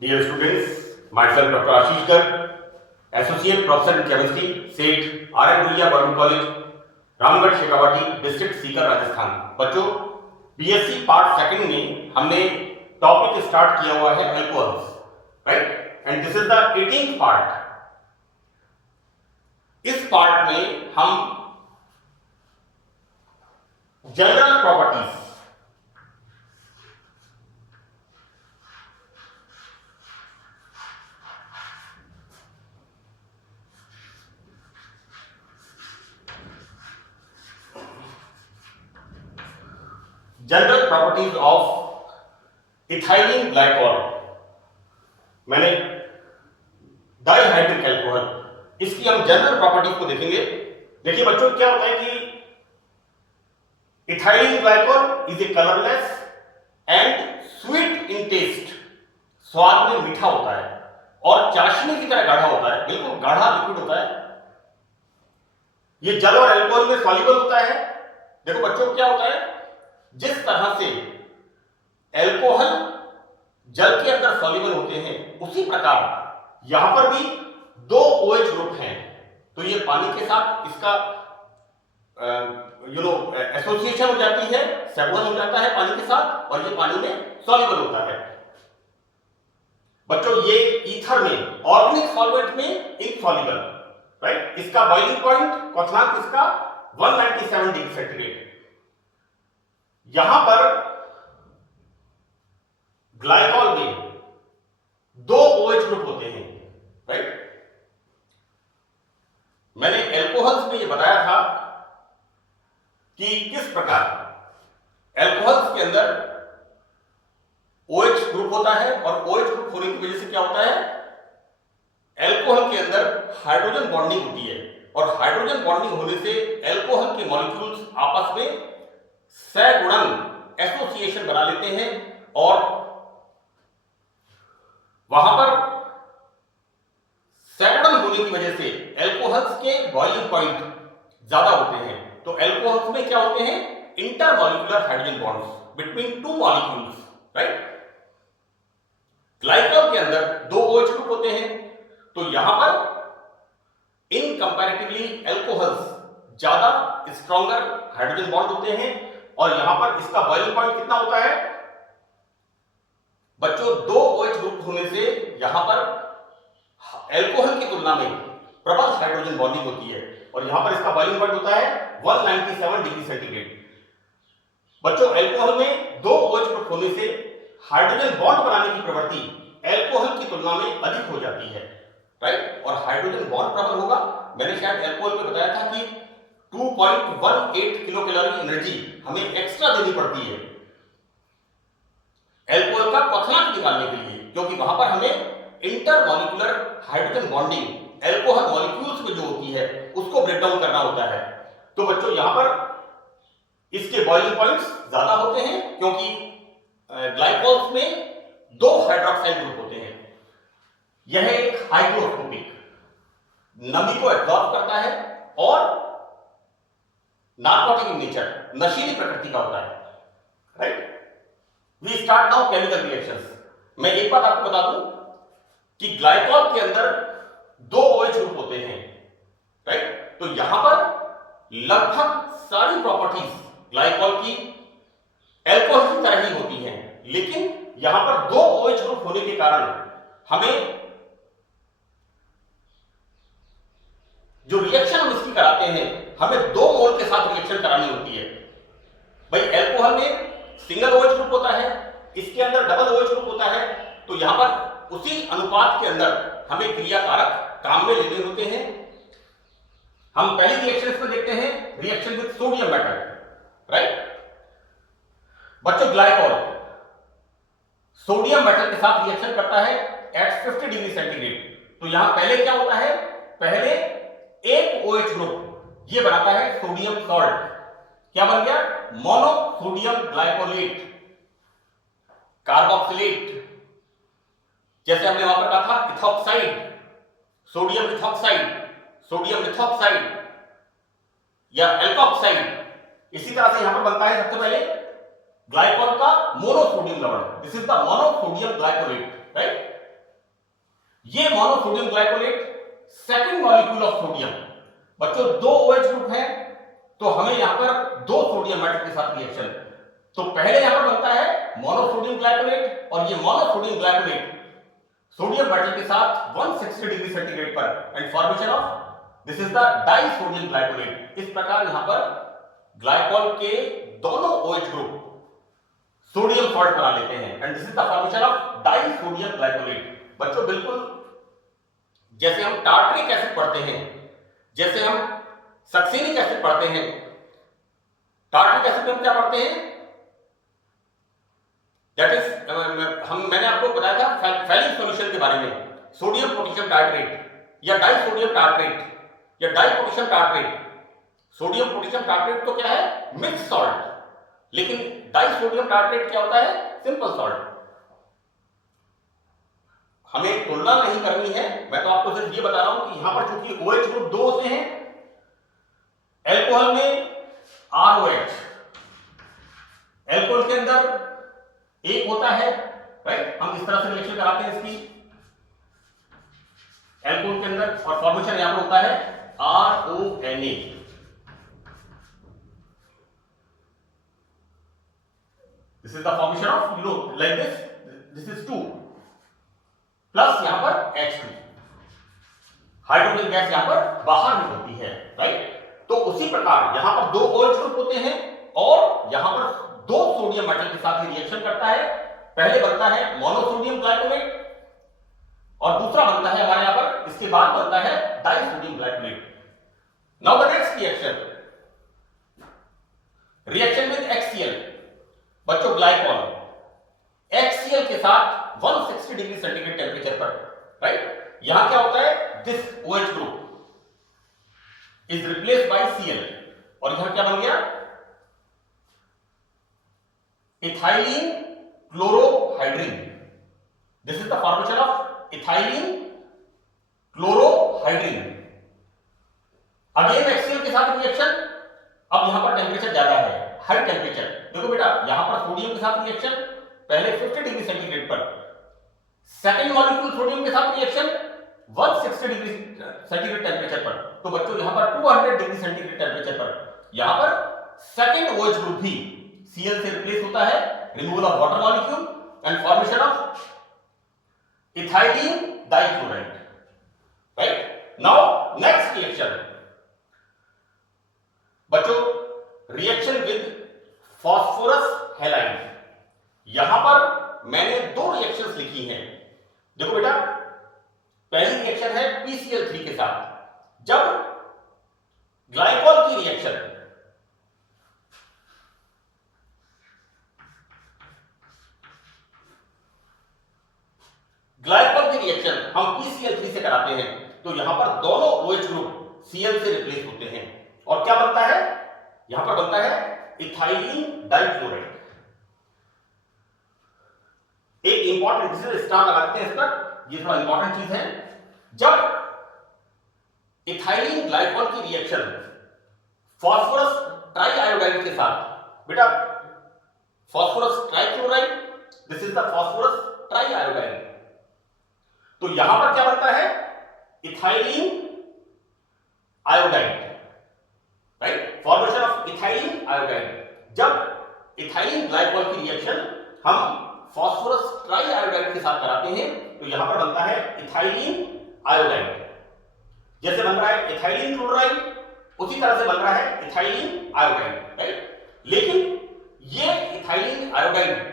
Dear students, myself Dr. Ashish Garg, Associate Professor in Chemistry, SET, R.M. Dhulия government college, Ramgarh Shekhawati, district Sikar, Rajasthan. बच्चों, BSc part second में हमने topic start किया हुआ है alcohols, right? And this is the 18th part. इस part में हम general properties, general properties of ethylene glycol, मैंने डाइहाइड्रिक अल्कोहल, इसकी हम जनरल प्रॉपर्टीज को देखेंगे। देखिए बच्चों, क्या होता है कि ethylene glycol is a colourless and sweet in taste, स्वाद में मीठा होता है और चाशनी की तरह गाढ़ा होता है, बिल्कुल गाढ़ा लिक्विड होता है। ये जल और अल्कोहल में सॉल्युबल होता है। देखो बच्चों, क्या होता है, जिस तरह से अल्कोहल जल के अंदर सॉल्युबल होते हैं, उसी प्रकार यहां पर भी दो OH ग्रुप हैं। तो ये पानी के साथ इसका एसोसिएशन हो जाती है, संबंध हो जाता है पानी के साथ, और ये पानी में सॉल्युबल होता है। बच्चों, ये ईथर में, ऑर्गेनिक सॉल्वेंट में इनसॉल्युबल, राइट? इसका बॉइलिंग पॉइंट, क्वथनांक इसका 197 डिग्री सेंटीग्रेड। यहां पर ग्लाइकॉल में दो OH ग्रुप होते हैं, राइट? मैंने अल्कोहल्स में ये बताया था कि किस प्रकार अल्कोहल्स के अंदर OH ग्रुप होता है, और OH ग्रुप होने की वजह से क्या होता है, अल्कोहल के अंदर हाइड्रोजन बॉन्डिंग होती है, और हाइड्रोजन बॉन्डिंग होने से अल्कोहल के मॉलिक्यूल्स आपस में सगुणन एसोसिएशन बना लेते हैं, और वहां पर सगुणन होने की वजह से अल्कोहल्स के बॉइलिंग पॉइंट ज्यादा होते हैं। तो अल्कोहल्स में क्या होते हैं, intermolecular hydrogen bonds between two molecules, right? Glycol के अंदर दो OH ग्रुप होते हैं। तो यहां पर इन कंपैरेटिवली अल्कोहल्स ज्यादा स्ट्रॉन्गर हाइड्रोजन बॉन्ड होते हैं, और यहां पर इसका बॉइलिंग पॉइंट कितना होता है बच्चों, दो OH ग्रुप होने से यहां पर अल्कोहल की तुलना में प्रबल हाइड्रोजन बॉन्डिंग होती है, और यहां पर इसका बॉइलिंग पॉइंट होता है 197 डिग्री सेंटीग्रेड। बच्चों, अल्कोहल में दो OH ग्रुप होने से हाइड्रोजन बॉन्ड बनाने की प्रवृत्ति अल्कोहल की तुलना में अधिक हो जाती है, राइट? और हाइड्रोजन बॉन्ड प्रबल होगा। मैंने शायद अल्कोहल में बताया था कि 2.18 किलो कैलोरी एनर्जी हमें एक्स्ट्रा देनी पड़ती है अल्कोहल का क्वथनांक निकालने के लिए, क्योंकि वहां पर हमें intermolecular hydrogen bonding alcohol molecules में जो होती है उसको ब्रेक डाउन करना होता है। तो बच्चों, यहां पर इसके बॉइलिंग पॉइंट्स ज्यादा होते हैं, क्योंकि ग्लाइकॉल्स में दो हाइड्रोक्साइल ग्रुप होते हैं। यह एक हाइड्रोस्कोपिक, नमी को एब्जॉर्ब करता है और नार्कोटिक इन नेचर, नशीली प्रकृति का होता है, right? We start now chemical reactions. मैं एक बात आपको बता दूं कि ग्लाइकॉल के अंदर दो OH ग्रुप होते हैं, राइट? तो यहां पर लगभग सारी प्रॉपर्टीज ग्लाइकॉल की अल्कोहल की तरह ही होती हैं, लेकिन यहां पर दो OH ग्रुप होने के कारण हमें जो रिएक्शन हम इसकी कराते हैं, हमें दो मोल के साथ रिएक्शन करानी होती है। भाई, अल्कोहल में सिंगल OH ग्रुप होता है, इसके अंदर डबल OH ग्रुप होता है। तो यहां पर उसी अनुपात के अंदर हमें क्रियाकारक काम में लेने होते हैं। हम पहली रिएक्शन में देखते हैं, reaction with sodium metal, right? बच्चों, ग्लाइकॉल सोडियम मेटल के साथ रिएक्शन करता है एट 50 डिग्री सेंटीग्रेड। तो यहां पहले क्या होता है, पहले एक OH ग्रुप ये बनाता है सोडियम सॉल्ट। क्या बन गया, मोनोसोडियम ग्लाइकोलेट, कार्बोक्सिलेट, जैसे हमने वहां पर कहा था ethoxide, sodium ethoxide, sodium ethoxide या एल्कोक्साइड। इसी तरह से यहां पर बनता है सबसे पहले ग्लाइकॉल का मोनोसोडियम लवण, this is the monosodium glycolate, right? ये monosodium glycolate second molecule of sodium. बच्चों दो OH ग्रुप है तो हमें यहां पर दो सोडियम मेटल के साथ रिएक्शन, तो पहले यहां पर बनता है मोनोसोडियम ग्लाइकोलेट और ये मोनोसोडियम ग्लाइकोलेट सोडियम मेटल के साथ 160 डिग्री सेंटीग्रेड पर and formation of this is the disodium glycolate. इस प्रकार यहां पर ग्लाइकॉल के दोनों OH ग्रुप सोडियम सॉल्ट बना लेते हैं and this is the formation of disodium glycolate. बच्चों बिल्कुल जैसे हम टार्टरिक एसिड पढ़ते हैं, जैसे हम सक्सेनिक एसिड पढ़ते हैं, टार्टरिक एसिड में हम क्या पढ़ते हैं, दैट इज मैंने आपको बताया था फैलिक सॉल्यूशन के बारे में, सोडियम पोटेशियम टार्ट्रेट या डाइसोडियम टार्ट्रेट या डाइपोटेशियम टार्ट्रेट। सोडियम पोटेशियम टार्ट्रेट तो क्या है, मिक्स सॉल्ट, लेकिन डाइसोडियम टार्ट्रेट क्या होता है, सिंपल सॉल्ट। हमें तुलना नहीं करनी है, मैं तो आपको सिर्फ ये बता रहा हूं कि यहां पर चूंकि OH ग्रुप दो से हैं, एल्कोहल में ROH, एल्कोहल के अंदर एक होता है, राइट, हम इस तरह से रिएक्शन कराते हैं इसकी एल्कोहल के अंदर और फॉर्मेशन यहां पर होता है RONA। This is the formation of, you know, like this is 2 plus यहां पर H2, हाइड्रोजन गैस यहां पर बाहर निकलती है, राइट। तो उसी प्रकार यहां पर दो OH ग्रुप होते हैं और यहां पर दो सोडियम मेटल के साथ रिएक्शन करता है। पहले बनता है मोनोसोडियम ग्लाइकोलेट और दूसरा बनता है हमारे यहां पर, इसके बाद बनता है disodium glycolate. Now the next reaction, reaction with HCl। बच्चों ग्लाइकॉल HCl के साथ 160 डिग्री सेंटीग्रेड टेम्परेचर पर, राइट, यहां क्या होता है, this OH group is replaced by Cl और यहां क्या बन गया, ethylene chlorohydrin. This is the formation of ethylene chlorohydrin. Again HCl के साथ रिएक्शन, अब यहां पर टेम्परेचर ज्यादा है, हाई टेम्परेचर। देखो बेटा यहां पर सोडियम के साथ रिएक्शन पहले 50 डिग्री सेंटीग्रेड पर, सेकंड मॉलिक्यूल सोडियम के साथ रिएक्शन 160 डिग्री सेंटीग्रेड टेम्परेचर पर। तो बच्चों यहां पर 200 डिग्री सेंटीग्रेड टेम्परेचर पर यहां पर सेकंड OH ग्रुप भी Cl से रिप्लेस होता है, removal of water molecule and formation of ethylene dichloride, right. Now next reaction बच्चों, रिएक्शन विद फास्फोरस हैलाइड। यहां पर मैंने दो रिएक्शंस लिखी हैं। देखो बेटा पहली रिएक्शन है PCl3 के साथ, जब ग्लाइकॉल की रिएक्शन हम PCl3 से कराते हैं तो यहां पर दोनों OH ग्रुप Cl से रिप्लेस होते हैं और क्या बनता है, यहां पर बनता है इथाइलिन डाइक्लोराइड। एक इंपॉर्टेंट स्टार लगाते हैं इस पर, ये थोड़ा इंपॉर्टेंट चीज है। जब इथाइलिन ग्लाइकॉल की रिएक्शन फास्फोरस ट्राइआयोडाइड के साथ, बेटा phosphorus trichloride, this is the phosphorus triiodide, तो यहां पर क्या बनता है, ethylene iodide, right, formation of ethylene iodide. जब इथाइलिन ग्लाइकॉल की रिएक्शन हम फास्फोरस ट्राइआयोडाइड के साथ कराते हैं तो यहां पर बनता है इथाइलिन आयोडाइड। जैसे बन रहा है इथाइलिन क्लोराइड, उसी तरह से बन रहा है इथाइलिन आयोडाइड, राइट। लेकिन ये इथाइलिन आयोडाइड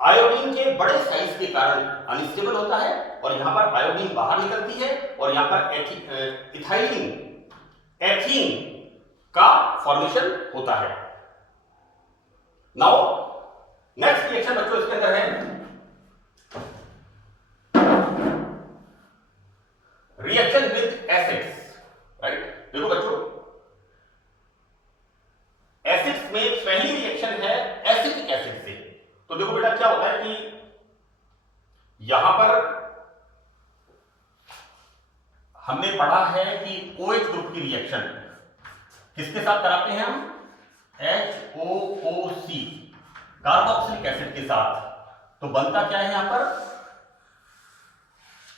आयोडीन के बड़े साइज के कारण अनस्टेबल होता है और यहां पर आयोडीन बाहर निकलती है और यहां पर इथाइलिन एथीन का फॉर्मेशन होता है। नाउ नेक्स्ट रिएक्शन बच्चों इसके अंदर है रिएक्शन विद एसिड्स, राइट। देखो बच्चों एसिड्स में पहली रिएक्शन है एसिटिक एसिड से। तो देखो बेटा क्या होता है कि यहां पर हमने पढ़ा है कि OH ग्रुप की रिएक्शन किसके साथ कराते हैं हम, HOOC कार्बोक्सिलिक एसिड के साथ। तो बनता क्या है यहां पर,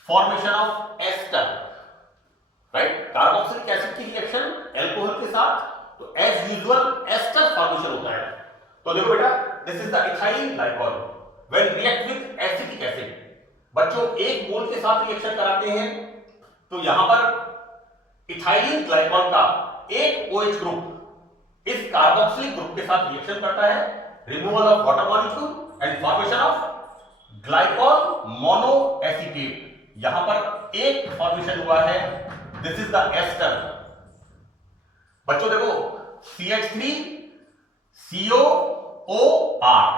formation of ester, right, carboxylic acid की रिएक्शन एल्कोहल के साथ, तो एज यूजुअल एस्टर फॉर्मेशन होता है। तो देखो बेटा, this is the ethylene glycol when react with acetic acid. बच्चों एक मोल के साथ रिएक्शन कराते हैं, तो यहां पर इथाइलिन ग्लाइकॉल का एक OH ग्रुप इस कार्बोक्सिलिक ग्रुप के साथ रिएक्शन करता है, removal of water molecule and formation of glycol monoacetate. यहां पर एक फॉर्मेशन हुआ है, दिस इज द एस्टर। बच्चों देखो CH3 COOR,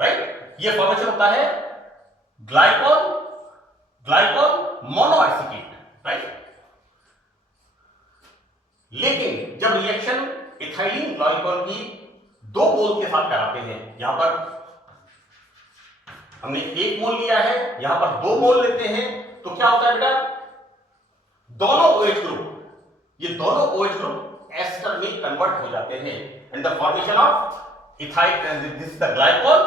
राइट, ये फॉर्मेशन होता है ग्लाइकॉल मोनोएसीटेट, राइट। लेकिन जब रिएक्शन इथाइलिन ग्लाइकॉल की 2 मोल के साथ कराते हैं, यहां पर हमने 1 मोल लिया है, यहां पर 2 मोल लेते हैं, तो क्या होता है बेटा, दोनों OH ग्रुप, ये दोनों OH ग्रुप एस्टर में कन्वर्ट हो जाते हैं and the formation of ethyl, this is the glycol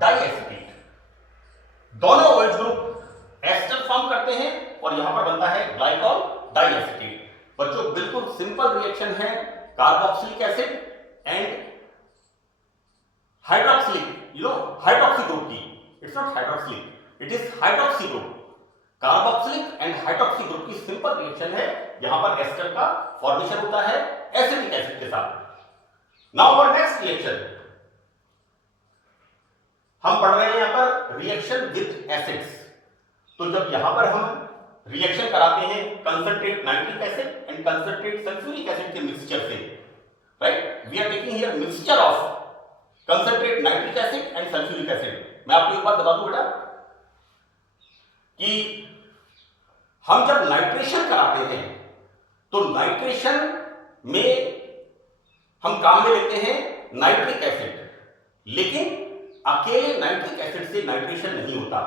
diacetate. दोनों OH ग्रुप एस्टर फॉर्म करते हैं और यहां पर बनता है ग्लाइकॉल डाइएसिटेट। बच्चों बिल्कुल सिंपल रिएक्शन है carboxylic acid and hydroxylic, hydroxy group की। It's not hydroxylic, it is hydroxy group. Carboxylic and hydroxy group की सिंपल रिएक्शन है, यहां पर एस्टर का फॉर्मेशन होता है एसिटिक एसिड के साथ। नाउ आवर नेक्स्ट रिएक्शन, हम पढ़ रहे हैं यहां पर रिएक्शन विद एसिड्स। तो जब यहां पर हम रिएक्शन कराते हैं concentrate nitric acid and concentrate sulphuric acid के मिक्सचर से, right, we are taking here mixture of concentrate nitric acid and sulphuric acid. मैं आपको एक बात बता दूं बेटा कि हम जब नाइट्रेशन कराते हैं तो नाइट्रेशन में हम काम में लेते हैं नाइट्रिक एसिड, लेकिन अकेले नाइट्रिक एसिड से नाइट्रेशन नहीं होता।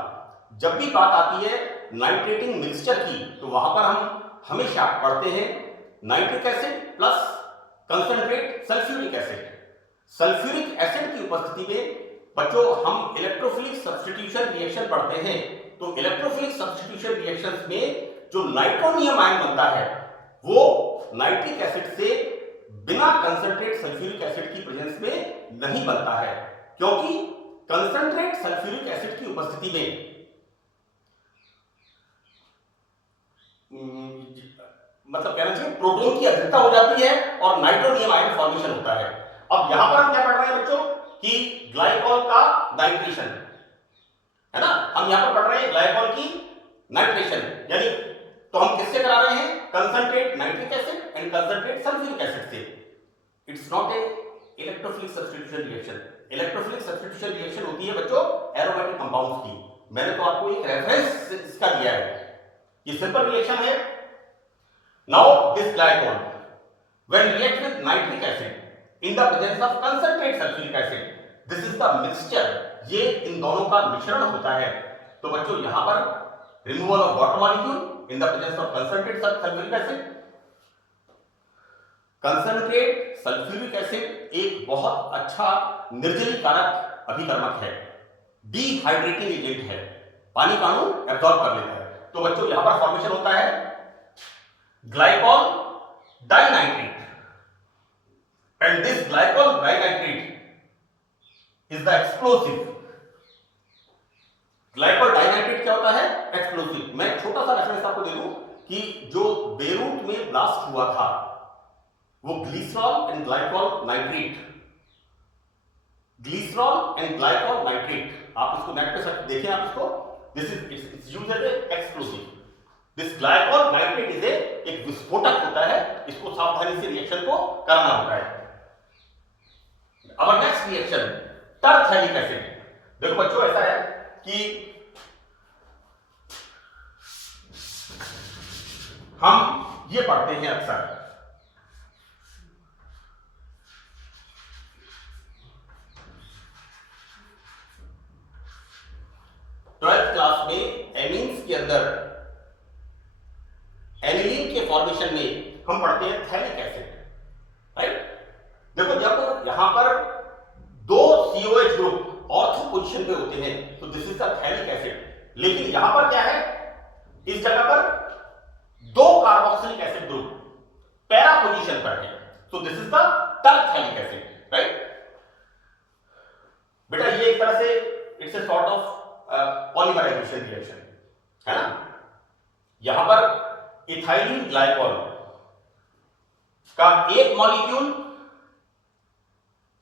जब भी बात आती है नाइट्रेटिंग मिक्सचर की, तो वहां पर हम हमेशा पढ़ते हैं nitric acid plus concentrate sulphuric acid. Sulphuric acid की उपस्थिति में बच्चों हम इलेक्ट्रोफिलिक सब्स्टिट्यूशन रिएक्शन पढ़ते हैं। तो इलेक्ट्रोफिलिक सब्स्टिट्यूशन रिएक्शंस में जो नाइट्रोनियम आयन बनता है वो नाइट्रिक एसिड से बिना कंसंट्रेट सल्फ्यूरिक एसिड की प्रेजेंस में नहीं बनता है, क्योंकि कंसंट्रेट सल्फ्यूरिक एसिड की उपस्थिति में मतलब कहना चाहिए प्रोटॉन की अधिकता हो जाती है और नाइट्रोनियम आयन फॉर्मेशन होता है। अब यहां पर हम क्या पढ़ रहे हैं बच्चों कि ग्लाइकॉल का नाइट्रेशन है ना, हम यहां पर पढ़ रहे हैं ग्लाइकॉल की नाइट्रेशन, यानी तो हम किससे करा रहे हैं, concentrate nitric acid and concentrate sulphuric acid से। It's not a electrophilic substitution reaction. Electrophilic substitution reaction होती है बच्चों एरोमेटिक कंपाउंड्स की। मैंने तो आपको एक रेफरेंस इसका दिया है, ये सिंपल रिएक्शन है। Now this glycol when react with nitric acid in the presence of concentrate sulphuric acid, this is the mixture, ये इन दोनों का मिश्रण होता है। तो बच्चों यहां पर removal of water molecule in the presence of concentrate sulphuric acid. Concentrate sulphuric acid एक बहुत अच्छा निर्जलीकारक अभिकर्मक है, डिहाइड्रेटिंग एजेंट है, पानी का अणु एब्जॉर्ब कर लेता है। तो बच्चों यहां पर फॉर्मेशन होता है glycol dinitrate and this glycol dinitrate is the explosive. Glycol dinitrate क्या होता है, एक्सप्लोसिव। मैं छोटा सा रेफरेंस आपको दे दूं कि जो बेरूट में ब्लास्ट हुआ था वो glycerol and glycol nitrate, glycerol and glycol nitrate, आप इसको नेट पे सर्च देखें आप इसको, this is it's used as explosive. This glycol nitrate is एक विस्फोटक होता है, इसको सावधानी से रिएक्शन को करना होता है। अब नेक्स्ट रिएक्शन टरथैलिक एसिड। देखो बच्चों ऐसा है कि हम ये पढ़ते हैं अक्सर, ट्वेल्थ क्लास में एमीन्स के अंदर एनिलीन के फॉर्मेशन में हम पढ़ते हैं थैलिक एसिड, राइट। देखो जब यहां पर 2 COH ग्रुप ऑर्थो पोजीशन पे होते हैं तो this is the phthalic acid, लेकिन यहां पर क्या है, इस जगह पर दो carboxylic acid group para position पर है, so this is the terephthalic acid, right. बेटा ये एक तरह से it's a sort of polymerisation reaction है ना। यहां पर इथाइलिन ग्लाइकॉल का एक मॉलिक्यूल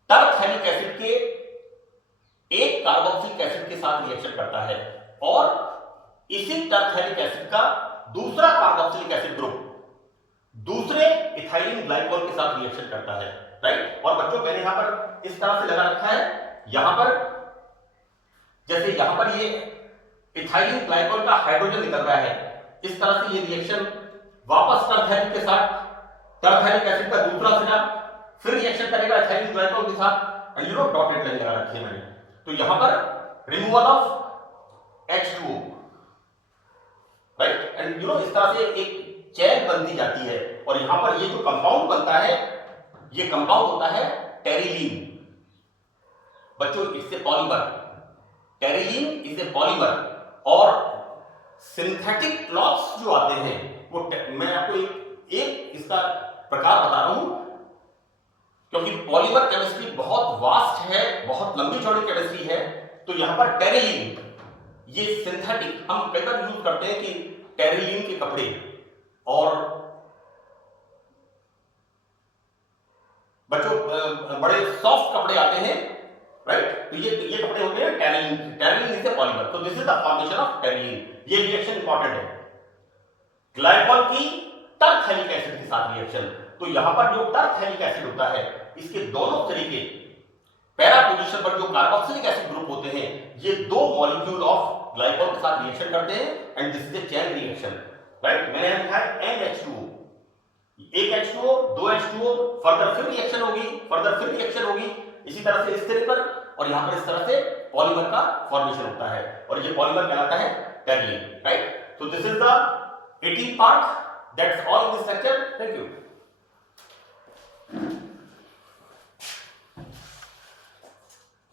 टरफेलिक एसिड के एक कार्बोक्सिलिक एसिड के साथ रिएक्शन करता है और इसी टरफेलिक एसिड का दूसरा कार्बोक्सिलिक एसिड ग्रुप दूसरे इथाइलिन ग्लाइकॉल के साथ रिएक्शन करता है, राइट। और बच्चों मैंने यहां पर इस तरह से लगा रखा है, यहां पर जैसे यहां पर ये इथाइलिन ग्लाइकॉल का हाइड्रोजन निकल रहा है, इस तरह से ये रिएक्शन वापस टरफेलिक के साथ, टरफेलिक एसिड का दूसरा सिरा फिर रिएक्शन करेगा इथाइलिन ग्लाइकॉल के साथ, and you know dotted line लगा रखी है मैंने। तो यहां पर removal of H2O, right, and you know इस तरह से एक चेन बनती जाती है और यहां पर ये जो कंपाउंड बनता है, ये कंपाउंड होता है टेरिलीन। बच्चों इससे polymer, terylene is a polymer और सिंथेटिक क्लॉथ्स जो आते हैं वो मैं आपको एक इसका प्रकार बता रहा हूं, क्योंकि पॉलीमर केमिस्ट्री बहुत वास्ट है, बहुत लंबी चौड़ी केमिस्ट्री है। तो यहां पर टेरिलीन ये सिंथेटिक, हम कई बार यूज करते हैं कि टेरिलीन के कपड़े और बच्चों बड़े सॉफ्ट कपड़े आते हैं, राइट। तो ये कपड़े होते हैं terylene, terylene is a polymer, तो this is the formation of terylene. ये रिएक्शन इंपॉर्टेंट है, ग्लाइकॉल की टरफेलिक एसिड के साथ रिएक्शन। तो यहां पर जो टरफेलिक एसिड होता है, इसके दोनों तरीके पैरा पोजीशन पर जो कार्बोक्सिलिक एसिड ग्रुप होते हैं, ये दो मॉलिक्यूल ऑफ ग्लाइकॉल के साथ रिएक्शन करते हैं and this is a chain reaction, right. मैंने यहां लिखा है NH2O, एक H2O, दो H2O, फर्दर फिर रिएक्शन होगी, फर्दर फिर रिएक्शन होगी, इसी तरह से इस तरह पर, और यहां पर इस तरह से पॉलीमर का फॉर्मेशन होता है और ये पॉलीमर कहलाता है terylene, right. So this is the 18th part, that's all in this lecture, thank you.